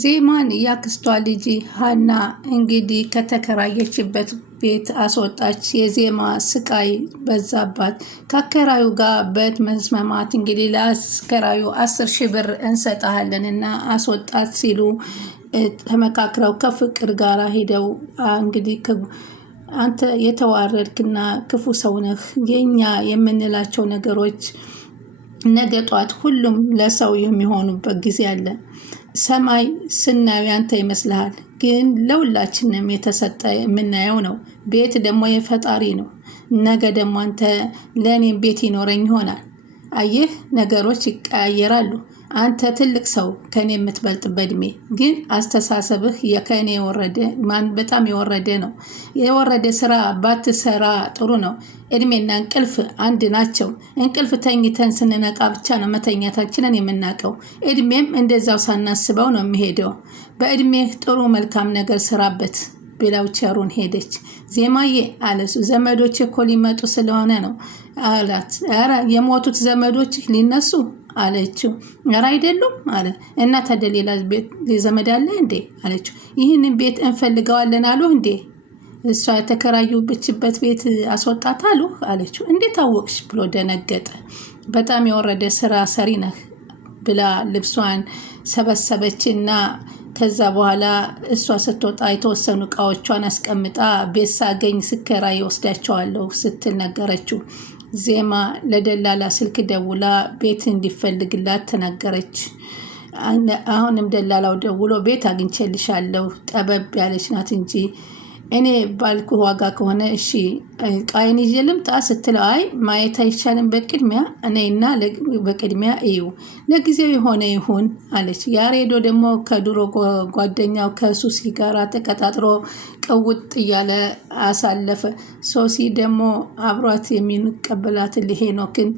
ዜማን ያክስቷ ልጅ ሀና እንግዲህ ከተከራየችበት ቤት አስወጣች። የዜማ ስቃይ በዛባት። ከአከራዩ ጋር በመስማማት እንግዲህ ለአስከራዩ 10,000 ብር እንሰጣለን እና አስወጣት ሲሉ ተመካክረው ከፍቅር ጋር ሄደው እንግዲህ አንተ የተዋረድክና ክፉ ሰው ነህ፣ የኛ የምንላቸው ነገሮች ነገ ጧት ሁሉም ለሰው የሚሆኑበት ጊዜ አለ። ሰማይ ስናዩ አንተ ይመስልሃል፣ ግን ለሁላችንም የተሰጠ የምናየው ነው። ቤት ደግሞ የፈጣሪ ነው። ነገ ደግሞ አንተ ለእኔም ቤት ይኖረኝ ይሆናል። አየህ ነገሮች ይቀያየራሉ። አንተ ትልቅ ሰው ከኔ የምትበልጥ በእድሜ ግን አስተሳሰብህ ከኔ የወረደ በጣም የወረደ ነው። የወረደ ስራ ባትሰራ ጥሩ ነው። እድሜና እንቅልፍ አንድ ናቸው። እንቅልፍ ተኝተን ስንነቃ ብቻ ነው መተኛታችንን የምናውቀው። እድሜም እንደዛው ሳናስበው ነው የሚሄደው። በእድሜህ ጥሩ መልካም ነገር ስራበት ብላው ቸሩን ሄደች። ዜማዬ አለሱ ዘመዶች እኮ ሊመጡ ስለሆነ ነው አላት። ኧረ የሞቱት ዘመዶች ሊነሱ አለችው። ኧረ አይደሉም አለ። እና ታዲያ ሌላ ቤት ዘመድ አለ እንዴ አለችው። ይህንን ቤት እንፈልገዋለን አሉ እንዴ? እሷ የተከራዩበት ቤት አስወጣት አሉ አለችው። እንዴት አወቅሽ ብሎ ደነገጠ። በጣም የወረደ ስራ ሰሪ ነህ ብላ ልብሷን ሰበሰበችና ከዛ በኋላ እሷ ስትወጣ የተወሰኑ እቃዎቿን አስቀምጣ ቤት ሳገኝ ስከራይ ወስዳቸዋለሁ ስትል ነገረችው። ዜማ ለደላላ ስልክ ደውላ ቤት እንዲፈልግላት ተናገረች። አሁንም ደላላው ደውሎ ቤት አግኝቼልሻለሁ፣ ጠበብ ያለች ናት እንጂ እኔ ባልኩ ዋጋ ከሆነ እሺ ቃይን ይዤ ልምጣ ስትለው አይ ማየት አይቻልም፣ በቅድሚያ እኔና በቅድሚያ እዩ፣ ለጊዜው የሆነ ይሁን አለች። ያሬዶ ደግሞ ከድሮ ጓደኛው ከሱሲ ጋር ተቀጣጥሮ ቀውጥ እያለ አሳለፈ። ሶሲ ደግሞ አብሯት የሚቀበላት ሄኖክን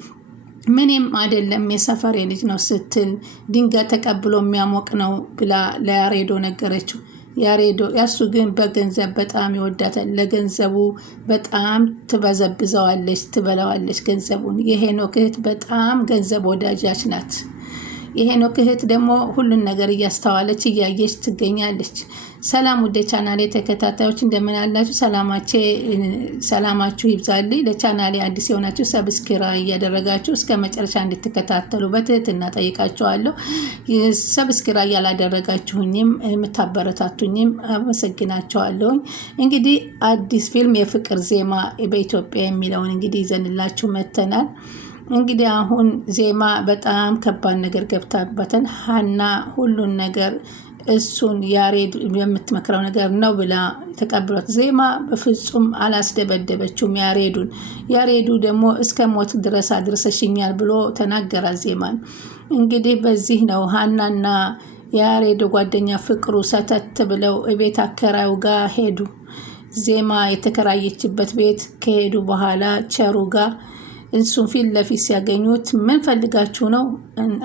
ምንም አይደለም የሰፈሬ ልጅ ነው ስትል ድንጋይ ተቀብሎ የሚያሞቅ ነው ብላ ለያሬዶ ነገረችው። ያሬዶ ያሱ ግን በገንዘብ በጣም ይወዳታል። ለገንዘቡ በጣም ትበዘብዘዋለች፣ ትበላዋለች ገንዘቡን። የሄኖክ እህት በጣም ገንዘብ ወዳጃች ናት። የሄኖክ እህት ደግሞ ሁሉን ነገር እያስተዋለች እያየች ትገኛለች። ሰላም ውዴ ቻናሌ ተከታታዮች እንደምን አላችሁ? ሰላማችሁ ይብዛልኝ። ለቻናሌ አዲስ የሆናችሁ ሰብስክራይብ እያደረጋችሁ እስከ መጨረሻ እንድትከታተሉ በትህትና ጠይቃችኋለሁ። ሰብስክራይብ ያላደረጋችሁኝም የምታበረታቱኝም አመሰግናችኋለሁኝ። እንግዲህ አዲስ ፊልም የፍቅር ዜማ በኢትዮጵያ የሚለውን እንግዲህ ይዘንላችሁ መተናል። እንግዲህ አሁን ዜማ በጣም ከባድ ነገር ገብታበታል። ሀና ሁሉን ነገር እሱን ያሬድ የምትመክረው ነገር ነው ብላ ተቀብሏት፣ ዜማ በፍጹም አላስደበደበችውም ያሬዱን። ያሬዱ ደግሞ እስከ ሞት ድረስ አድርሰሽኛል ብሎ ተናገራት ዜማን። እንግዲህ በዚህ ነው ሀናና ያሬዱ ጓደኛ ፍቅሩ ሰተት ብለው ቤት አከራዩ ጋር ሄዱ። ዜማ የተከራየችበት ቤት ከሄዱ በኋላ ቸሩ ጋር እሱን ፊት ለፊት ሲያገኙት ምን ፈልጋችሁ ነው?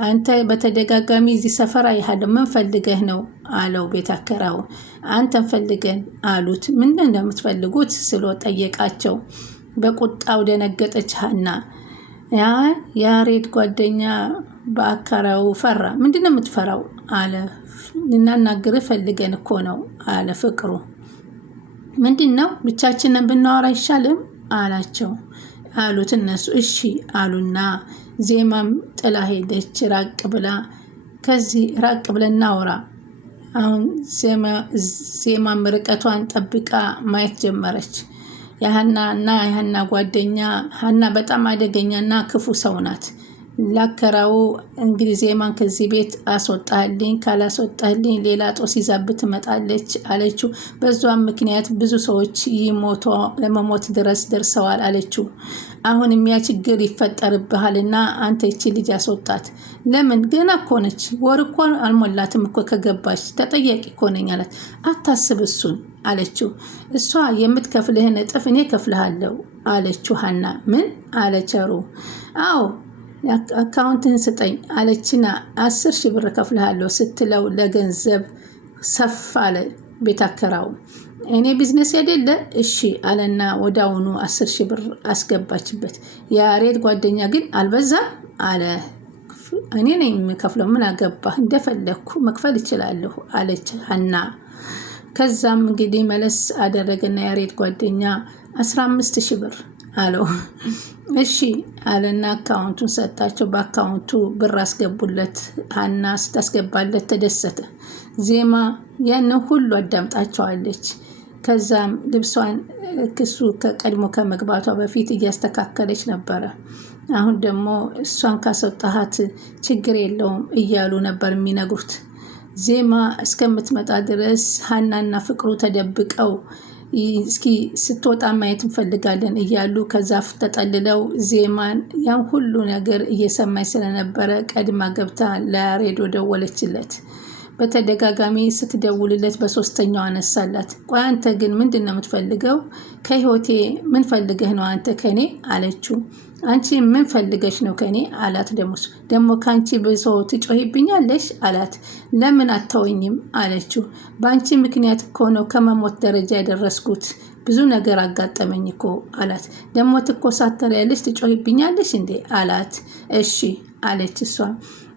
አንተ በተደጋጋሚ እዚህ ሰፈር አይሃለሁ፣ ምን ፈልገህ ነው አለው ቤት አከራዩ። አንተን ፈልገን አሉት። ምንድን ነው የምትፈልጉት ስሎ ጠየቃቸው። በቁጣው ደነገጠች ሀና። ያሬድ ጓደኛ በአከራዩ ፈራ። ምንድን ነው የምትፈራው አለ። ልናናግርህ ፈልገን እኮ ነው አለ ፍቅሩ። ምንድን ነው ብቻችንን ብናወራ አይሻልም አላቸው አሉት። እነሱ እሺ አሉና ዜማም ጥላ ሄደች። ራቅ ብላ ከዚህ ራቅ ብለን እናውራ። አሁን ዜማም ርቀቷን ጠብቃ ማየት ጀመረች። የሀና ጓደኛ ሀና በጣም አደገኛና ክፉ ሰው ናት። ላከራው እንግዲህ ዜማን ከዚህ ቤት አስወጣልኝ፣ ካላስወጣልኝ ሌላ ጦስ ይዛብህ ትመጣለች አለችው። በዛም ምክንያት ብዙ ሰዎች ለመሞት ድረስ ደርሰዋል አለችው። አሁንም ያ ችግር ይፈጠርብሃልና አንተ ይቺ ልጅ አስወጣት። ለምን ገና እኮ ነች፣ ወር እኮ አልሞላትም እኮ ከገባች፣ ተጠያቂ እኮ ነኝ አላት። አታስብ እሱን አለችው። እሷ የምትከፍልህን እጥፍ እኔ ከፍልሃለሁ አለችው ሀና። ምን አለቸሩ? አዎ አካውንትህን ስጠኝ አለችና 10,000 ብር ከፍልሃለሁ ስትለው ለገንዘብ ሰፍ አለ ቤት አከራው። እኔ ቢዝነስ አይደለ እሺ አለና ወዳውኑ 10,000 ብር አስገባችበት። ያሬድ ጓደኛ ግን አልበዛም አለ እኔ ነኝ የምከፍለው፣ ምን አገባህ? እንደፈለግኩ መክፈል እችላለሁ አለች ሀና። ከዛም እንግዲህ መለስ አደረገና ያሬድ ጓደኛ 15,000 ብር አለው። እሺ አለና አካውንቱን ሰጣቸው። በአካውንቱ ብር አስገቡለት። ሀና ስታስገባለት ተደሰተ። ዜማ ያንን ሁሉ አዳምጣቸዋለች። ከዛም ልብሷን ክሱ ከቀድሞ ከመግባቷ በፊት እያስተካከለች ነበረ። አሁን ደግሞ እሷን ካስወጣሃት ችግር የለውም እያሉ ነበር የሚነግሩት። ዜማ እስከምትመጣ ድረስ ሀናና ፍቅሩ ተደብቀው እስኪ ስትወጣ ማየት እንፈልጋለን እያሉ ከዛፍ ተጠልለው ዜማን ያን ሁሉ ነገር እየሰማኝ ስለነበረ ቀድማ ገብታ ለያሬዶ ደወለችለት። በተደጋጋሚ ስትደውልለት በሶስተኛው አነሳላት። ቆይ አንተ ግን ምንድን ነው የምትፈልገው? ከህይወቴ ምን ፈልገህ ነው አንተ ከኔ አለችው። አንቺ ምን ፈልገሽ ነው ከኔ አላት። ደግሞ ከአንቺ ብሶ ትጮሂብኛለሽ አላት። ለምን አተወኝም አለችው። በአንቺ ምክንያት እኮ ነው ከመሞት ደረጃ ያደረስኩት። ብዙ ነገር አጋጠመኝ እኮ አላት። ደግሞ ትኮሳተሪያለሽ ትጮሂብኛለሽ እንዴ አላት። እሺ አለች እሷ።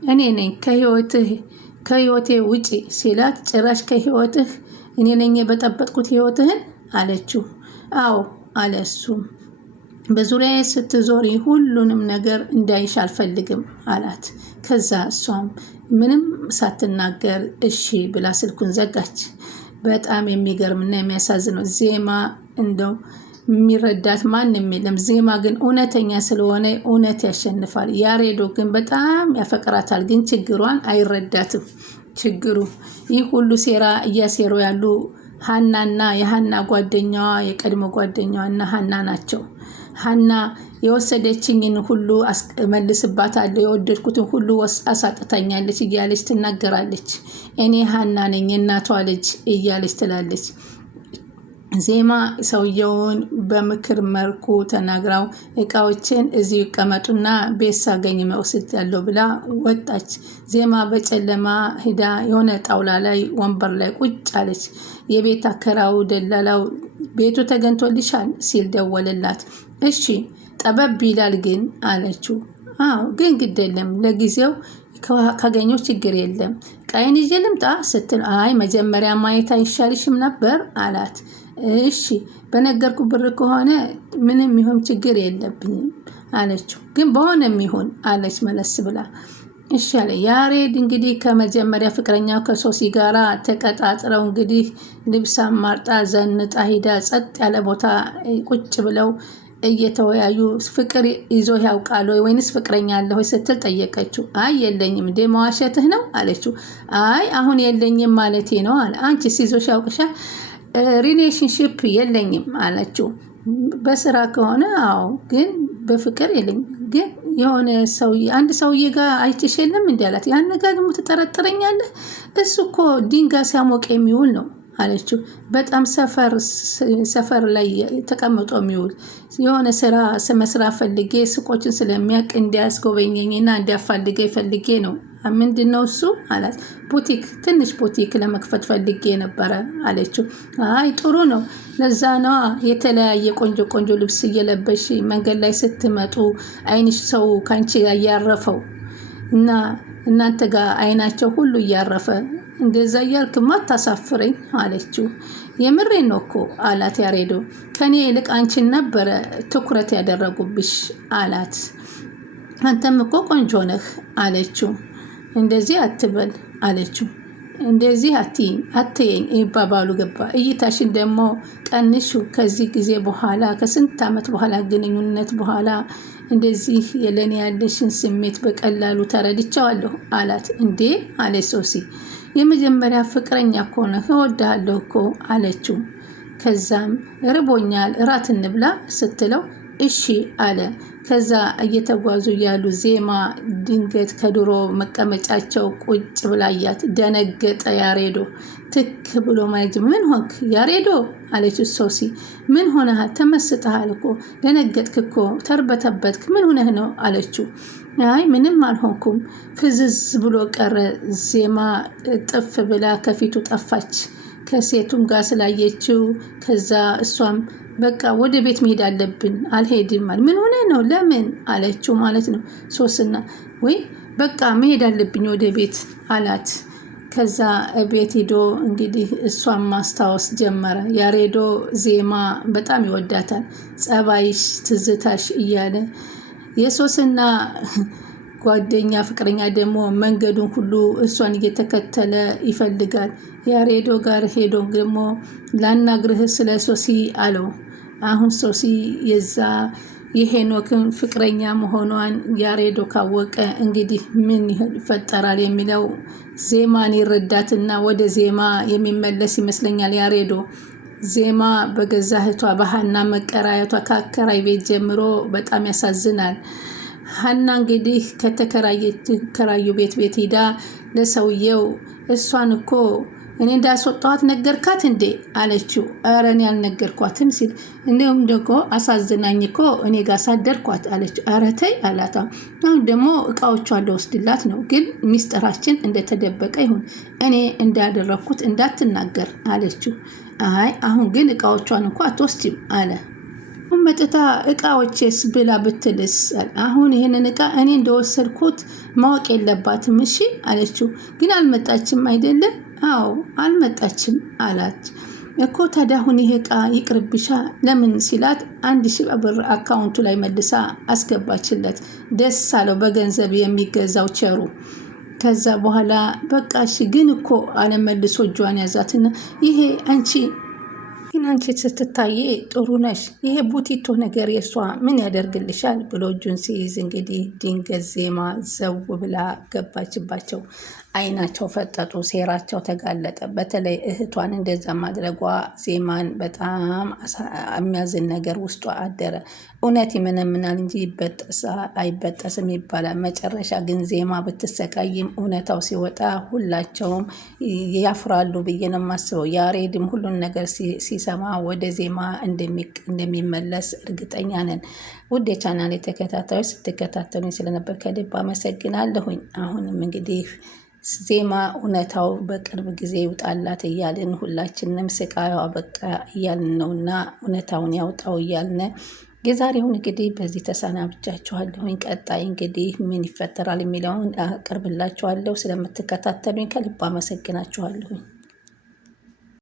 እኔ ነኝ ከህይወቴ ውጪ ሲላት፣ ጭራሽ ከህይወትህ እኔ ነኝ የበጠበጥኩት ህይወትህን አለችው። አዎ አለ እሱም። በዙሪያ ስትዞሪ ሁሉንም ነገር እንዳይሽ አልፈልግም አላት። ከዛ እሷም ምንም ሳትናገር እሺ ብላ ስልኩን ዘጋች። በጣም የሚገርምና የሚያሳዝነው ዜማ እንደው የሚረዳት ማንም የለም። ዜማ ግን እውነተኛ ስለሆነ እውነት ያሸንፋል። ያሬዶ ግን በጣም ያፈቅራታል፣ ግን ችግሯን አይረዳትም። ችግሩ ይህ ሁሉ ሴራ እያሴሩ ያሉ ሀናና የሀና ጓደኛዋ የቀድሞ ጓደኛዋና ሀና ናቸው። ሀና የወሰደችኝን ሁሉ መልስባታለሁ፣ የወደድኩትን ሁሉ አሳጥታኛለች እያለች ትናገራለች። እኔ ሀና ነኝ የእናቷ ልጅ እያለች ትላለች። ዜማ ሰውየውን በምክር መልኩ ተናግራው እቃዎችን እዚሁ ይቀመጡና ቤት ሳገኝ መውሰድ ያለው ብላ ወጣች። ዜማ በጨለማ ሂዳ የሆነ ጣውላ ላይ ወንበር ላይ ቁጭ አለች። የቤት አከራው ደላላው ቤቱ ተገንቶልሻል ሲል ደወለላት። እሺ ጠበብ ይላል ግን አለችው። አዎ ግን ግድ የለም ለጊዜው ካገኘው ችግር የለም። ቃይን ይዤ ልምጣ ስትል አይ መጀመሪያ ማየት አይሻልሽም ነበር አላት። እሺ በነገርኩ ብር ከሆነ ምንም ይሁን ችግር የለብኝም አለችው። ግን በሆነም ይሁን አለች መለስ ብላ። እሺ አለ ያሬድ። እንግዲህ ከመጀመሪያ ፍቅረኛው ከሶሲ ጋራ ተቀጣጥረው እንግዲህ ልብስ አማርጣ ዘንጣ ሂዳ ጸጥ ያለ ቦታ ቁጭ ብለው እየተወያዩ ፍቅር ይዞ ያውቃል ወይንስ ፍቅረኛ አለ ሆይ ስትል ጠየቀችው። አይ የለኝም። እንደ መዋሸትህ ነው አለችው። አይ አሁን የለኝም ማለቴ ነው አለ። አንቺስ ይዞሽ ያውቅሻል? ሪሌሽንሽፕ የለኝም አለችው። በስራ ከሆነ አዎ፣ ግን በፍቅር የለኝም። ግን የሆነ ሰውዬ አንድ ሰውዬ ጋር አይችሽ የለም እንዲ አላት። ያን ነገር ደግሞ ትጠረጥረኛለህ? እሱ እኮ ድንጋይ ሲያሞቅ የሚውል ነው አለችው። በጣም ሰፈር ላይ ተቀምጦ የሚውል የሆነ ስራ መስራት ፈልጌ ሱቆችን ስለሚያውቅ እንዲያስጎበኘኝና እንዲያፋልገኝ ፈልጌ ነው። ምንድን ነው እሱ አላት። ቡቲክ፣ ትንሽ ቡቲክ ለመክፈት ፈልጌ ነበረ አለችው። አይ ጥሩ ነው። ለዛ ነዋ የተለያየ ቆንጆ ቆንጆ ልብስ እየለበሽ መንገድ ላይ ስትመጡ አይንሽ ሰው ካንቺ እያረፈው እና እናንተ ጋር አይናቸው ሁሉ እያረፈ እንደዛ እያልክማ አታሳፍረኝ አለችው። የምሬን ነው እኮ አላት ያሬዶ። ከኔ ይልቅ አንቺን ነበረ ትኩረት ያደረጉብሽ አላት። አንተም እኮ ቆንጆ ነህ አለችው። እንደዚህ አትበል አለችው። እንደዚህ አትየኝ ይባባሉ ገባ። እይታሽን ደግሞ ቀንሹ። ከዚህ ጊዜ በኋላ ከስንት ዓመት በኋላ ግንኙነት በኋላ እንደዚህ ለኔ ያለሽን ስሜት በቀላሉ ተረድቻለሁ አላት። እንዴ አለች ሶሲ። የመጀመሪያ ፍቅረኛ እኮ ነህ፣ እወድሃለሁ እኮ አለችው። ከዛም ርቦኛል እራት እንብላ ስትለው እሺ አለ። ከዛ እየተጓዙ ያሉ ዜማ ድንገት ከድሮ መቀመጫቸው ቁጭ ብላያት ደነገጠ። ያሬዶ ትክ ብሎ ማየት ምን ሆንክ ያሬዶ አለች ሶሲ። ምን ሆነሃል? ተመስጠሃል እኮ ደነገጥክ እኮ ተርበተበትክ፣ ምን ሆነህ ነው አለችው። አይ ምንም አልሆንኩም ፍዝዝ ብሎ ቀረ። ዜማ ጥፍ ብላ ከፊቱ ጠፋች ከሴቱም ጋር ስላየችው። ከዛ እሷም በቃ ወደ ቤት መሄድ አለብን አልሄድም አለ። ምን ሆነ ነው ለምን አለችው ማለት ነው። ሶስና ወይ በቃ መሄድ አለብኝ ወደ ቤት አላት። ከዛ ቤት ሂዶ እንግዲህ እሷን ማስታወስ ጀመረ። ያሬዶ ዜማ በጣም ይወዳታል። ጸባይሽ፣ ትዝታሽ እያለ የሶስና ጓደኛ ፍቅረኛ ደግሞ መንገዱን ሁሉ እሷን እየተከተለ ይፈልጋል። ያሬዶ ጋር ሄዶ ደግሞ ላናግርህ ስለ ሶሲ አለው። አሁን ሶሲ የዛ የሄኖክን ፍቅረኛ መሆኗን ያሬዶ ካወቀ እንግዲህ ምን ይፈጠራል የሚለው ዜማን ይረዳትና ወደ ዜማ የሚመለስ ይመስለኛል ያሬዶ። ዜማ በገዛ እህቷ በሀና መቀራየቷ ከአከራይ ቤት ጀምሮ በጣም ያሳዝናል። ሀና እንግዲህ ከተከራዩ ቤት ሂዳ ለሰውየው እሷን እኮ እኔ እንዳስወጣኋት ነገርካት እንዴ አለችው። ኧረ እኔ አልነገርኳትም ሲል እንዲሁም ደግሞ አሳዝናኝ እኮ እኔ ጋር ሳደርኳት አለችው። ኧረ ተይ አላት። አሁን ደግሞ እቃዎቿን ልወስድላት ነው፣ ግን ሚስጥራችን እንደተደበቀ ይሁን፣ እኔ እንዳደረግኩት እንዳትናገር አለችው። አይ አሁን ግን እቃዎቿን እንኳ አትወስጂም አለ። መጥታ እቃዎቼስ ብላ ብትልስ? አሁን ይሄንን እቃ እኔ እንደወሰድኩት ማወቅ የለባትም እሺ አለችው። ግን አልመጣችም አይደለም? አዎ አልመጣችም አላት። እኮ ታዲያ አሁን ይሄ እቃ ይቅርብሻ ለምን ሲላት 1000 ብር አካውንቱ ላይ መልሳ አስገባችለት። ደስ አለው በገንዘብ የሚገዛው ቸሩ። ከዛ በኋላ በቃ እሺ ግን እኮ አለመልሶ እጇን ያዛትና ይሄ ግን አንቺ ስትታየ ጥሩ ነሽ፣ ይሄ ቡቲቶ ነገር የሷ ምን ያደርግልሻል ብሎ እጁን ሲይዝ እንግዲህ ድንገት ዜማ ዘው ብላ ገባችባቸው። አይናቸው ፈጠጡ፣ ሴራቸው ተጋለጠ። በተለይ እህቷን እንደዛ ማድረጓ ዜማን በጣም የሚያዝን ነገር ውስጧ አደረ። እውነት ይመነምናል እንጂ አይበጠስም ይባላል። መጨረሻ ግን ዜማ ብትሰቃይም እውነታው ሲወጣ ሁላቸውም ያፍራሉ ብዬ ነው የማስበው። ያሬድም ሁሉን ነገር ሲሰማ ወደ ዜማ እንደሚመለስ እርግጠኛ ነን። ውድ የቻናል ተከታታዮች ስትከታተሉኝ ስለነበር ከልብ አመሰግናለሁኝ። አሁንም እንግዲህ ዜማ እውነታው በቅርብ ጊዜ ይውጣላት እያልን ሁላችንም ስቃዩዋ በቃ እያልን ነውና እውነታውን ያውጣው እያልን የዛሬውን እንግዲህ በዚህ ተሰናብቻችኋለሁኝ። ቀጣይ እንግዲህ ምን ይፈጠራል የሚለውን አቀርብላችኋለሁ። ስለምትከታተሉኝ ከልብ አመሰግናችኋለሁኝ።